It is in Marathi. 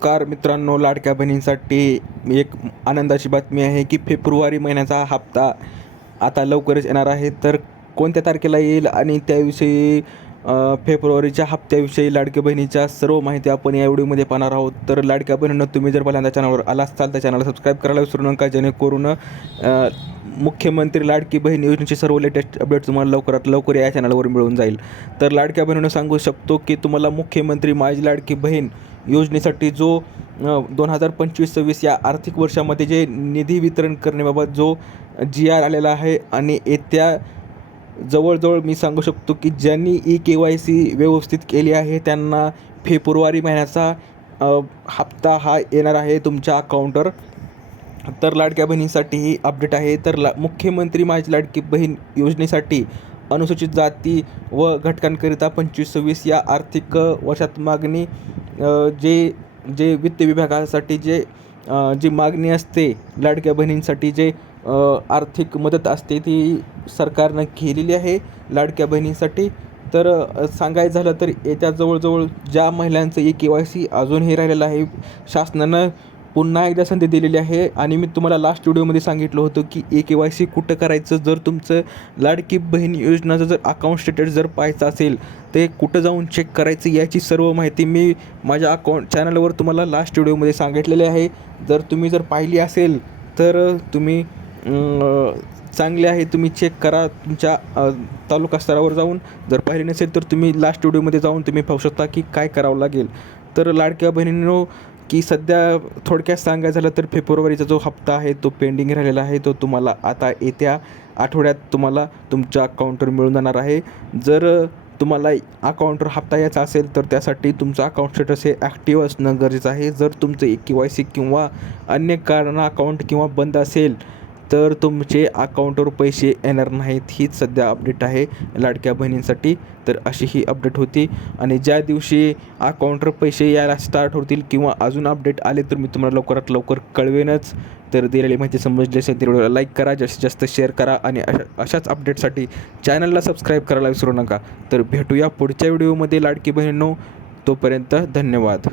कार मित्रांनो, लाडक्या बहिणींसाठी एक आनंदाची बातमी आहे की फेब्रुवारी महिन्याचा हप्ता आता लवकरच येणार आहे. तर कोणत्या तारखेला येईल आणि त्याविषयी फेब्रुवारीच्या हप्त्याविषयी लाडक्या बहिणीच्या सर्व माहिती आपण या व्हिडिओमध्ये पाहणार आहोत. तर लाडक्या बहिणींनो, तुम्ही जर पहिल्यांदा चॅनलवर आला असाल तर चॅनलला सबस्क्राईब करायला विसरू नका, जेणेकरून मुख्यमंत्री लाडकी बहीण योजनेचे सर्व लेटेस्ट अपडेट तुम्हाला लवकरात लवकर या चॅनलवर मिळून जाईल. तर लाडक्या बहिणींनो, सांगू शकतो की तुम्हाला मुख्यमंत्री माझी लाडकी बहीण योजनेसाठी जो 2025-26 या आर्थिक वर्षामध्ये जे निधी वितरण करण्याबाबत जो GR आलेला आहे आणि येत्या जवळजवळ मी सांगू शकतो की ज्यांनी KYC व्यवस्थित केली आहे त्यांना फेब्रुवारी महिन्याचा हप्ता हा येणार आहे तुमच्या अकाउंटवर. तर लाडक्या बहिणीसाठी ही अपडेट आहे. तर मुख्यमंत्री माझी लाडकी बहीण योजनेसाठी अनुसूचित जाती व घटकांकरिता 25-26 या आर्थिक वर्षात मागणी जे वित्त विभागासाठी जी मागणी असते लाडक्या बहिणींसाठी जे आर्थिक मदत असते ती सरकारनं केलेली आहे लाडक्या बहिणींसाठी. तर सांगायचं झालं तर येत्या जवळजवळ ज्या महिलांचं KYC अजूनही राहिलेलं आहे, शासनानं पुन्हा एकदा संधी दिलेली आहे. आणि मी तुम्हाला लास्ट व्हिडिओमध्ये सांगितलं होतं की KYC कुठं करायचं, जर तुमचं लाडकी बहीण योजनाचं जर अकाउंट स्टेटस जर पाहायचं असेल ते कुठं जाऊन चेक करायचं याची सर्व माहिती मी माझ्या चॅनलवर तुम्हाला लास्ट व्हिडिओमध्ये सांगितलेली आहे. जर तुम्ही पाहिली असेल तर तुम्ही चांगले आहे, तुम्ही चेक करा तुमच्या तालुका स्तरावर जाऊन. जर पाहिली नसेल तर तुम्ही लास्ट व्हिडिओमध्ये जाऊन तुम्ही पाहू शकता की काय करावं लागेल. तर लाडक्या बहिणींनो, की सध्या थोडक्यात सांगायचं झालं तर फेब्रुवारीचा जो हप्ता आहे तो पेंडिंग राहिलेला आहे, तो तुम्हाला आता येत्या आठवड्यात तुम्हाला तुमच्या अकाउंटवर मिळून जाणार आहे. जर तुम्हाला अकाउंटवर हप्ता यायचा असेल तर त्यासाठी तुमचं अकाउंट स्टेटस हे ॲक्टिव्ह असणं गरजेचं आहे. जर तुमचं KYC किंवा अन्य कारण अकाउंट किंवा बंद असेल तर तुमचे अकाउंटवर पैसे येणार नाहीत. हीच सध्या अपडेट आहे लाडक्या बहिणींसाठी. तर अशी ही अपडेट होती आणि ज्या दिवशी अकाउंटवर पैसे यायला स्टार्ट होतील किंवा अजून अपडेट आले तर मी तुम्हाला लवकरात लवकर कळवेनच. तर दिलेली माहिती समजली असेल तर व्हिडिओला लाईक करा, जास्तीत जास्त शेअर करा आणि अशाच अपडेटसाठी चॅनलला सबस्क्राईब करायला विसरू नका. तर भेटूया पुढच्या व्हिडिओमध्ये लाडकी बहिणींनो. तोपर्यंत धन्यवाद.